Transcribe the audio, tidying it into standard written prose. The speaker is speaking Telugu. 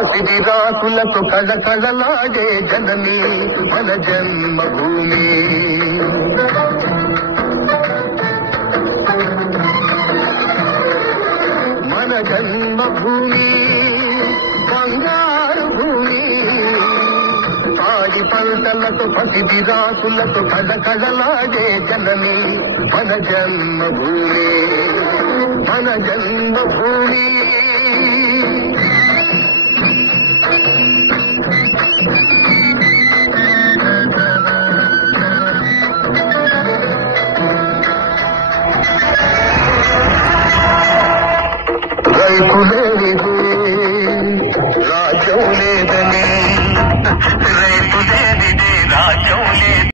పసిడి రాకులకు కళకళలాడే జనని మన జన్మభూమి. మన జన్మభూమి బంగారు భూమి. పాడి పంటలకు పసిడి రాకులకు కళకళలాడే జనని మన జన్మభూమి. మన జన్మభూమి. రైతు లేనిదే రాజ్యం లేదని, రైతు లేనిదే రాజ్యం లేదు.